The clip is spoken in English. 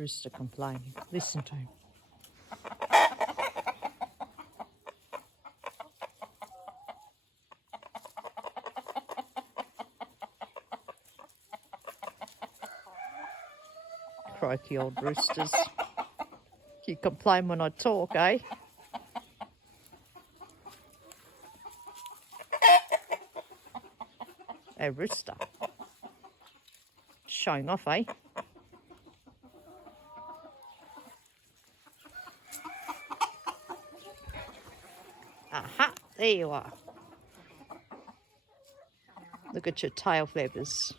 Rooster complaining. Listen to him. Croaky old roosters. You complain when I talk, eh? Hey, rooster. Showing off, eh? Aha, there you are. Look at your tail feathers.